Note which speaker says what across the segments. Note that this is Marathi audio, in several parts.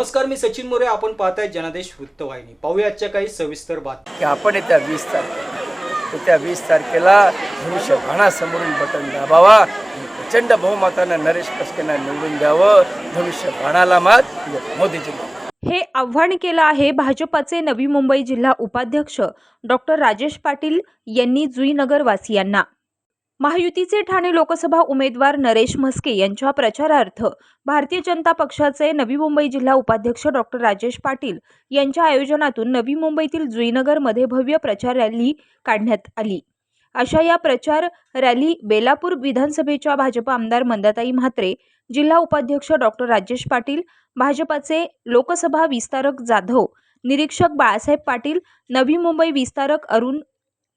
Speaker 1: नमस्कार मी सचिन मोरे. आपण पाहताय जनादेश वृत्तवाहिनी. पाहूया आजच्या काही सविस्तर बातम्या.
Speaker 2: आपण येत्या वीस तारखेला येत्या वीस तारखेला धनुष्य बाणासमोरील बटन दाबावा. प्रचंड बहुमतानं नरेश कसकेंना निवडून द्यावं. धनुष्य बाणाला मात. मोदीजी.
Speaker 3: हे आव्हान केलं आहे भाजपाचे नवी मुंबई जिल्हा उपाध्यक्ष डॉक्टर राजेश पाटील यांनी जुईनगर वासियांना महायुतीचे ठाणे लोकसभा उमेदवार नरेश म्हस्के यांच्या प्रचारार्थ भारतीय जनता पक्षाचे नवी मुंबई जिल्हा उपाध्यक्ष डॉक्टर राजेश पाटील यांच्या आयोजनातून नवी मुंबईतील जुईनगरमध्ये भव्य प्रचार रॅली काढण्यात आली. अशा या प्रचार रॅली बेलापूर विधानसभेच्या भाजप आमदार मंदाताई म्हात्रे जिल्हा उपाध्यक्ष डॉक्टर राजेश पाटील भाजपाचे लोकसभा विस्तारक जाधव निरीक्षक बाळासाहेब पाटील नवी मुंबई विस्तारक अरुण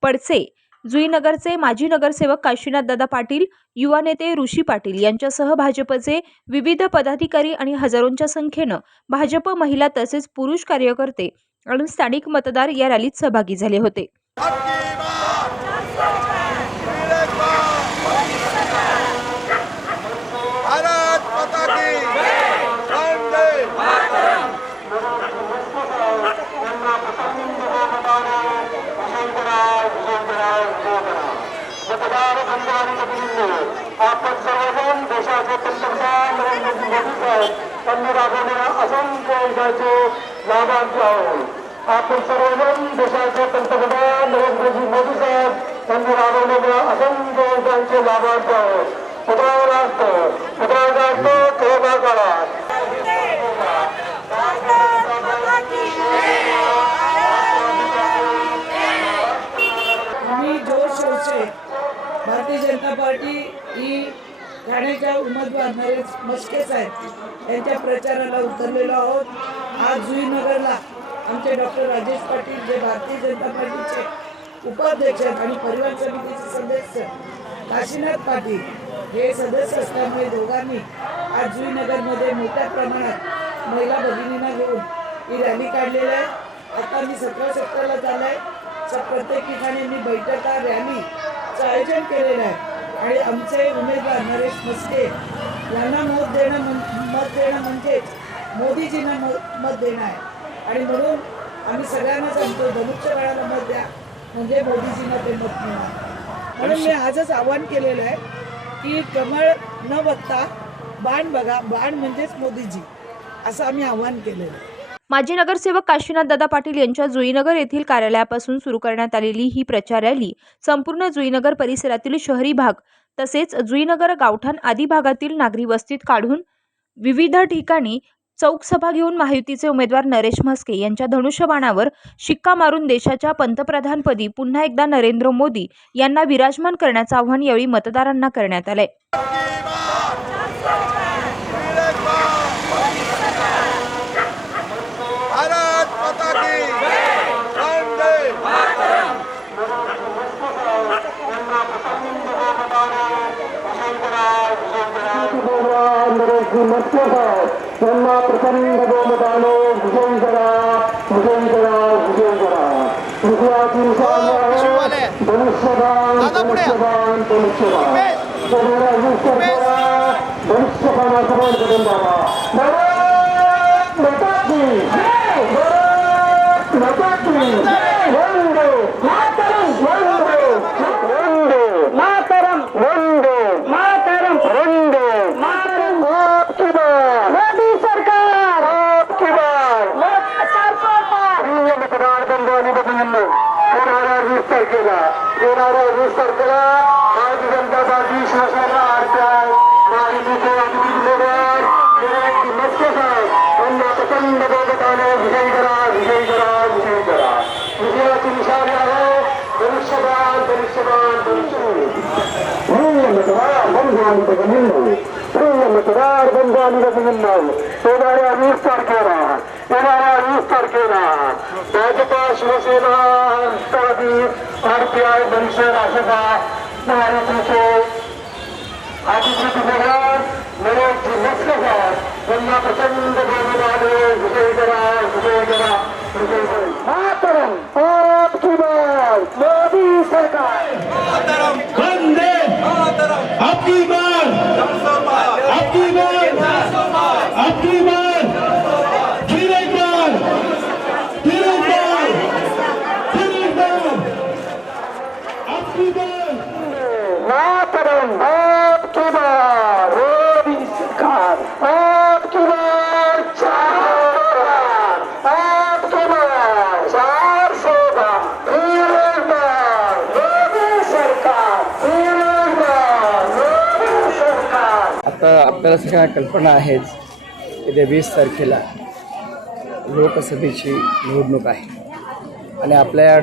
Speaker 3: पडसे जुईनगरचे माजी नगरसेवक काशीनाथदादा पाटील युवा नेते ऋषी पाटील यांच्यासह भाजपचे विविध पदाधिकारी आणि हजारोंच्या संख्येनं भाजप महिला तसेच पुरुष कार्यकर्ते आणि स्थानिक मतदार या रॅलीत सहभागी झाले होते.
Speaker 4: आपण सर्वजण देशाचे पंतप्रधान नरेंद्र मोदी साहेब त्यांनी राबवलेल्या असंख्य योजनांचे लाभार्थी आहोत आपण सर्वजण देशाचे पंतप्रधान नरेंद्रजी मोदी साहेब त्यांनी राबवलेल्या असंख्य योजनांचे लाभार्थी आहोत उदाहरणार्थ उदाहरणार्थ कोरोना काळात
Speaker 5: मी जोर शोचे भारतीय जनता पार्टी ही ठाण्याच्या उमेदवार नरेश मस्के साहेब यांच्या प्रचाराला उतरलेलो आहोत. आज जुईनगरला आमचे डॉक्टर राजेश पाटील जे भारतीय जनता पार्टीचे उपाध्यक्ष आणि परिवार समितीचे सदस्य काशीनाथ पाटील हे सदस्य असल्यामुळे दोघांनी आज जुईनगरमध्ये मोठ्या प्रमाणात महिला भगिनींना घेऊन ही रॅली काढलेली आहे. आता मी सतरा सप्ताहाला झालं आहे प्रत्येक ठिकाणी मी बैठका रॅलीचं आयोजन केलेलं आहे. आणि आमचे उमेदवार नरेश मस्के यांना मत देणं मत देणं म्हणजेच मोदीजींना मत मत देणं आहे. आणि म्हणून आम्ही सगळ्यांना सांगतो धनुष्यबाळाला मत द्या म्हणजे मोदीजींना ते मत मिळणार. म्हणून मी आजच आवाहन केलेलं आहे की कमळ न बघता बाण बघा बाण म्हणजेच मोदीजी असं आम्ही आवाहन केलेलं आहे.
Speaker 3: माजी नगरसेवक काशीनाथ दादा पाटील यांच्या जुईनगर येथील कार्यालयापासून सुरू करण्यात आलेली ही प्रचार रॅली संपूर्ण जुईनगर परिसरातील शहरी भाग तसेच जुईनगर गावठाण आदी भागातील नागरी वस्तीत काढून विविध ठिकाणी चौकसभा घेऊन महायुतीचे उमेदवार नरेश म्हस्के यांच्या धनुष्यबाणावर शिक्का मारून देशाच्या पंतप्रधानपदी पुन्हा एकदा नरेंद्र मोदी यांना विराजमान करण्याचं आवाहन यावेळी मतदारांना करण्यात आलंय.
Speaker 4: यांना प्रचंड बहुमताने विजयी करा विजयी करा विजयी करा गुजराती धनुष्यबाण धनुष्यबाण धनुष्यबाण धनुष्यबाणासमोर करून द्यावा भारत आणि भगिनींनो प्रिय मतदार बंधू आणि भगिनींनो येणाऱ्या वीस तारखेला येणाऱ्या वीस तारखेला भाजपा शिवसेना राष्ट्रवादी आरपीआय अधिकृत उमेदवार मस्के साहेब यांना प्रचंड बहुमताने विजयी करा विजयी करा विजयी करा. मातरम आपकी बात मोदी सरकार.
Speaker 6: वंदे। आपकी बार
Speaker 2: आपल्याला सगळ्या कल्पना आहेच येत्या वीस तारखेला लोकसभेची निवडणूक आहे. आणि आपल्या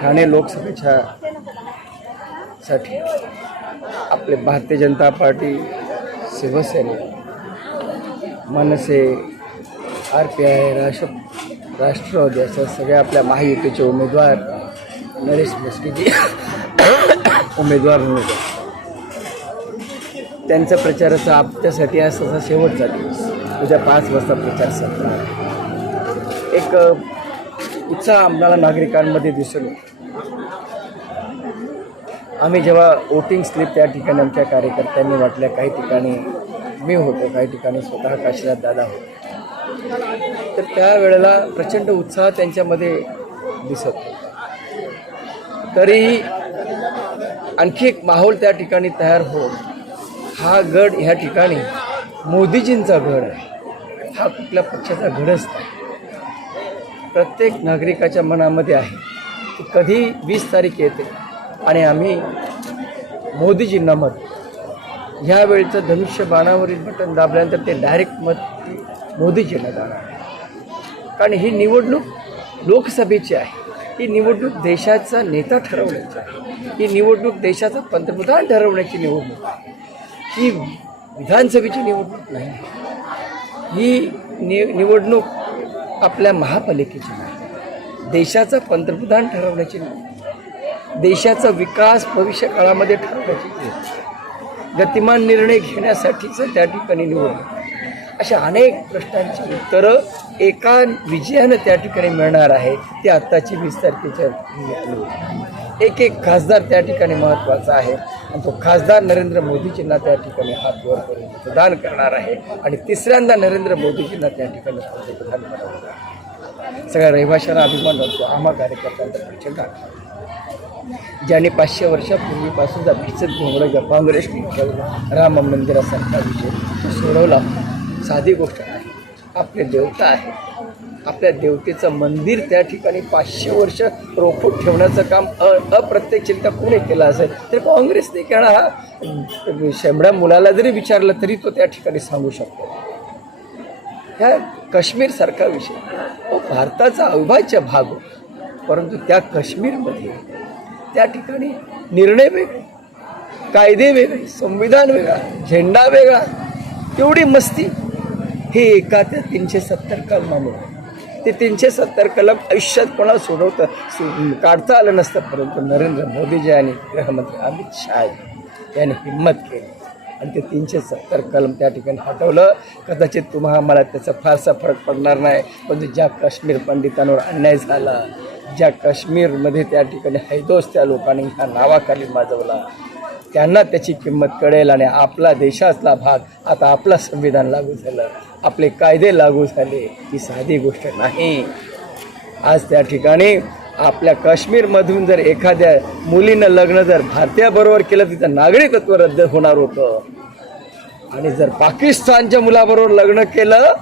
Speaker 2: ठाणे लोकसभेच्या साठी आपले Bharatiya Janata Party Shiv Sena MNS R P I राष्ट्र राष्ट्रवादी असं सगळ्या आपल्या महायुतीचे उमेदवार नरेश मस्कीजी उमेदवार म्हणून. त्यांचा प्रचाराचा आमच्यासाठी आज तसा शेवटचा दिवस. उद्या पाच वाजता प्रचार संपणार. एक उत्साह आम्हाला नागरिकांमध्ये दिसून आम्ही जेव्हा वोटिंग स्लिप त्या ठिकाणी आमच्या कार्यकर्त्यांनी वाटल्या काही ठिकाणी मी होतो काही ठिकाणी स्वतः काशीनाथ दादा होतो. तर त्यावेळेला प्रचंड उत्साह त्यांच्यामध्ये दिसत तरीही आणखी एक माहोल त्या ठिकाणी तयार होऊन हा गड ह्या ठिकाणी मोदीजींचा गड आहे. हा कुठल्या पक्षाचा गडच नाही प्रत्येक नागरिकाच्या मनामध्ये आहे की कधी वीस तारीख येते आणि आम्ही मोदीजींना मत. ह्या वेळचं धनुष्य बाणावरील बटन दाबल्यानंतर ते डायरेक्ट मत मोदीजींना जाणार. कारण ही निवडणूक लोकसभेची आहे. ही निवडणूक देशाचा नेता ठरवण्याची आहे. ही निवडणूक देशाचा पंतप्रधान ठरवण्याची निवडणूक आहे. ही विधानसभेची निवडणूक नाही. ही नि निवडणूक आपल्या महापालिकेची नाही. देशाचा पंतप्रधान ठरवण्याची नाही. देशाचा विकास भविष्य काळामध्ये ठरवण्याची नाही. गतिमान निर्णय घेण्यासाठीचं त्या ठिकाणी निवडणूक अशा अनेक प्रश्नांची उत्तरं एका विजयानं त्या ठिकाणी मिळणार आहे ते आत्ताची वीस तारखेच्या एक एक खासदार त्या ठिकाणी महत्त्वाचा आहे. आणि तो खासदार नरेंद्र मोदीजींना त्या ठिकाणी हात वर करून मतदान करणार आहे. आणि तिसऱ्यांदा नरेंद्र मोदीजींना त्या ठिकाणी पंतप्रधान बनवणार आहे. सगळ्या रहिवाशांना अभिमान वाटतो. आम्हा कार्यकर्त्यांचा प्रचंड ज्याने पाचशे वर्षापूर्वीपासूनचा भिचत घोंगडा काँग्रेसने ठेवला राम मंदिरासारखा विषय सोडवला साधी गोष्ट नाही आपले देवता आहे आपल्या देवतेचं मंदिर त्या ठिकाणी पाचशे वर्ष रोखून ठेवण्याचं काम अ अप्रत्यक्षरित्या कोणी केलं असेल तर काँग्रेसने कारण हा. शेंबड्या मुलाला जरी विचारलं तरी तो त्या ठिकाणी सांगू शकतो. ह्या काश्मीरसारखा विषय. तो भारताचा अविभाज्य भाग. परंतु त्या काश्मीरमध्ये त्या ठिकाणी निर्णय वेगळे कायदे वेगळे संविधान वेगळा झेंडा वेगळा तेवढी मस्ती. हे एका त्या तीनशे सत्तर कलमामुळे. ते तीनशे सत्तर कलम आयुष्यात कोणाला सोडवतं? सो- काढता आलं नसतं परंतु नरेंद्र मोदीजी आणि गृहमंत्री अमित शाह यांनी हिंमत केली. आणि ते तीनशे सत्तर कलम त्या ठिकाणी हटवलं. कदाचित तुम्हा आम्हाला त्याचा फारसा फरक पडणार नाही. पण ज्या काश्मीर पंडितांवर अन्याय झाला ज्या काश्मीरमध्ये त्या ठिकाणी हैदोस त्या लोकांनी ह्या नावाखाली माजवला त्यांना त्याची किंमत कळेल आणि आपला देशातला भाग आता आपला संविधान लागू झालं. आपले कायदे लागू झाले ही साधी गोष्ट नाही. आज त्या ठिकाणी आपल्या काश्मीरमधून जर एखाद्या मुलीनं लग्न जर भारतीयाबरोबर केलं तिचं नागरिकत्व रद्द होणार होतं. आणि जर पाकिस्तानच्या मुलाबरोबर लग्न केलं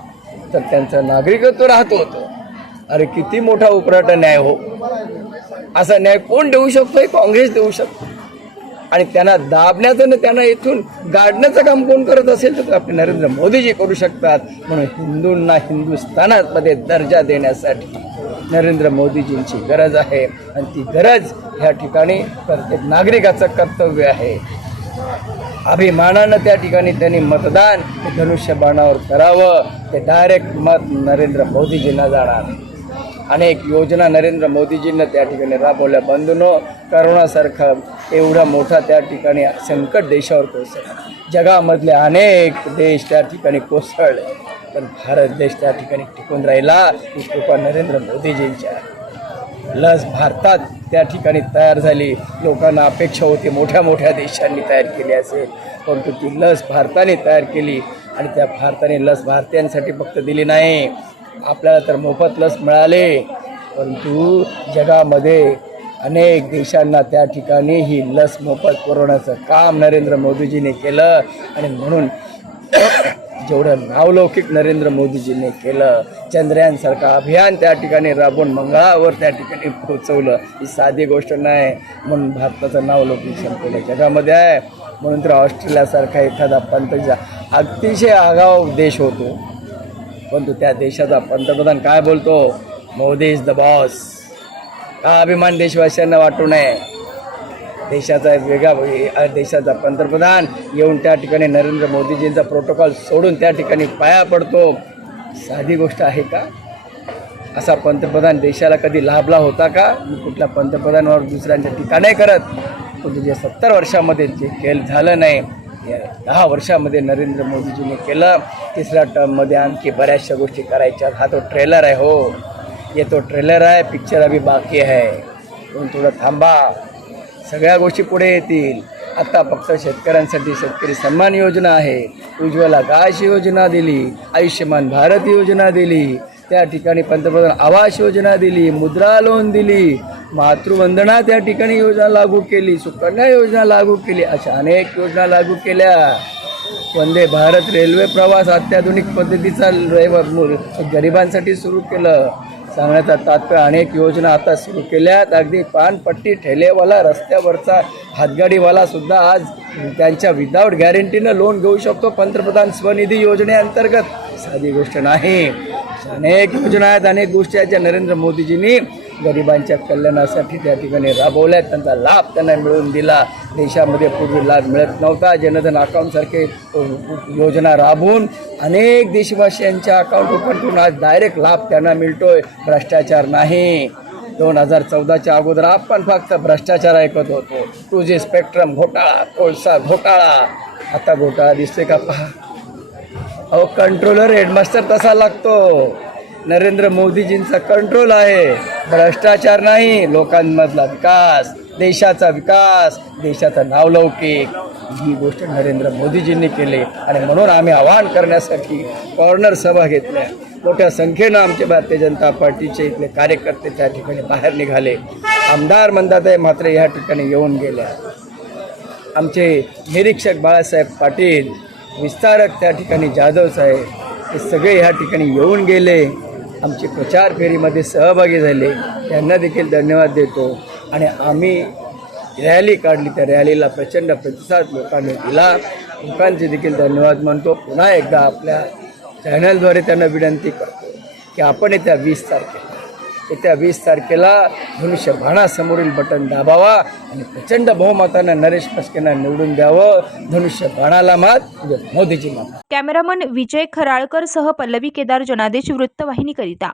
Speaker 2: तर त्यांचं नागरिकत्व राहत होतं. अरे किती मोठा उपराट न्याय हो. असा न्याय कोण देऊ शकतो हे काँग्रेस देऊ शकतो. आणि त्यांना दाबण्याचं आणि त्यांना इथून गाडण्याचं काम कोण करत असेल तर आपले नरेंद्र मोदीजी करू शकतात. म्हणून हिंदूंना हिंदुस्थानामध्ये दर्जा देण्यासाठी नरेंद्र मोदीजींची गरज आहे. आणि ती गरज ह्या ठिकाणी प्रत्येक नागरिकाचं कर्तव्य आहे. अभिमानानं त्या ठिकाणी त्यांनी मतदान धनुष्यबाणावर करावं. ते डायरेक्ट मत नरेंद्र मोदीजींना जाणार. अनेक योजना नरेंद्र मोदीजींना त्या ठिकाणी राबवल्या. बंधूनो करोनासारखा एवढा मोठा त्या ठिकाणी संकट देशावर कोसळला. जगामधले अनेक देश त्या ठिकाणी कोसळले. पण भारत देश त्या ठिकाणी टिकून राहिला ही कृपा नरेंद्र मोदीजींची आहे. लस भारतात त्या ठिकाणी तयार झाली. लोकांना अपेक्षा होती मोठ्या मोठ्या देशांनी तयार केली असेल. परंतु ती लस भारताने तयार केली आणि त्या भारताने लस भारतीयांसाठी फक्त दिली नाही. आपल्याला तर मोफत लस मिळाले. परंतु जगामध्ये अनेक देशांना त्या ठिकाणी ही लस मोफत पुरवण्याचं काम नरेंद्र मोदीजीने केलं. आणि म्हणून जेवढं नावलौकिक नरेंद्र मोदीजीने केलं चंद्रयानसारखं अभियान त्या ठिकाणी राबवून मंगळावर त्या ठिकाणी पोचवलं ही साधी गोष्ट नाही. म्हणून भारताचं नावलौकिक संपलं. जगामध्ये आहे. म्हणून तर ऑस्ट्रेलियासारखा एखादा पंतजा अतिशय आगाव देश होतो. परंतु त्या देशाचा पंतप्रधान काय बोलतो? मोदी इज द बॉस हा अभिमान देशवासियांना वाटू नये? देशाचा एक वेगळा देशाचा पंतप्रधान येऊन त्या ठिकाणी नरेंद्र मोदीजींचा प्रोटोकॉल सोडून त्या ठिकाणी पाया पडतो. साधी गोष्ट आहे का? असा पंतप्रधान देशाला कधी लाभला होता का? मी कुठल्या पंतप्रधानावर दुसऱ्यांच्या टीका नाही करत. पण तुझ्या सत्तर वर्षामध्ये जे केलं झालं नाही दहा वर्षामध्ये नरेंद्र मोदीजींनी केलं. तिसऱ्या टर्ममध्ये आणखी बऱ्याचशा गोष्टी करायच्या. हा तो ट्रेलर आहे हो. ये तो ट्रेलर आहे. पिक्चर अभी बाकी आहे. म्हणून थोडं थांबा. सगळ्या गोष्टी पुढे येतील. आत्ता फक्त शेतकऱ्यांसाठी शेतकरी सन्मान योजना आहे. उज्ज्वला गाश योजना दिली. आयुष्यमान भारत योजना दिली. त्या ठिकाणी पंतप्रधान आवास योजना दिली मुद्रा लोन दिली मातृवंदना त्या ठिकाणी योजना लागू केली सुकन्या योजना लागू केली अशा अनेक योजना लागू केल्या. वंदे भारत रेल्वे प्रवास अत्याधुनिक पद्धतीचा गरिबांसाठी सुरू केलं. सांगण्याचा तात्पर्य अनेक योजना आता सुरू केल्यात. अगदी पानपट्टी ठेलेवाला रस्त्यावरचा हातगाडीवाला सुद्धा आज त्यांच्या विदाऊट गॅरंटीनं लोन घेऊ शकतो पंतप्रधान स्वनिधी योजनेअंतर्गत. साधी गोष्ट नाही. अनेक योजना आहेत अनेक गोष्टी आहेत ज्या नरेंद्र मोदीजींनी गरिबांच्या कल्याणासाठी त्या ठिकाणी राबवल्यात. त्यांचा लाभ त्यांना मिळवून दिला. देशामध्ये पूर्वी लाभ मिळत नव्हता. जनधन अकाउंटसारखे योजना राबवून अनेक देशवासियांच्या अकाउंट ओपन करून आज डायरेक्ट लाभ त्यांना मिळतोय. भ्रष्टाचार नाही. दोन हजार चौदाच्या अगोदर आपण फक्त भ्रष्टाचार ऐकत होतो. टू जी स्पेक्ट्रम घोटाळा कोळसा घोटाळा. आता घोटाळा दिसते का? पहा. अहो कंट्रोलर हेडमास्टर तसा लागतो. नरेंद्र मोदीजींचा कंट्रोल आहे. भ्रष्टाचार नाही लोकांमधला विकास देशाचा विकास देशाचा नावलौकिक ही गोष्ट नरेंद्र मोदीजींनी केली आणि म्हणून आम्ही आवाहन करण्यासाठी कॉर्नर सभा घेतल्या. मोठ्या संख्येनं आमचे भारतीय जनता पार्टीचे इथले कार्यकर्ते त्या ठिकाणी बाहेर निघाले. आमदार म्हणतात मात्र या ठिकाणी येऊन गेल्या. आमचे निरीक्षक बाळासाहेब पाटील विस्तारक त्या ठिकाणी जाधव साहेब हे सगळे ह्या ठिकाणी येऊन गेले. आमची प्रचार फेरीमध्ये सहभागी झाले. त्यांना देखील धन्यवाद देतो. आणि आम्ही रॅली काढली. त्या रॅलीला प्रचंड प्रतिसाद लोकांनी दिला. लोकांचे देखील धन्यवाद मानतो. पुन्हा एकदा आपल्या चॅनलद्वारे त्यांना विनंती करतो की आपण येत्या वीस तारखेला येत्या वीस तारखेला धनुष्य बाणासमोरील बटन दाबावा आणि प्रचंड बहुमतानं नरेश मस्केंना निवडून द्यावं. दोनशे बाणाला मात. मोदीजी मात.
Speaker 3: कॅमेरामन विजय खराळकर सह पल्लवी केदार जनादेश वृत्तवाहिनीकरिता.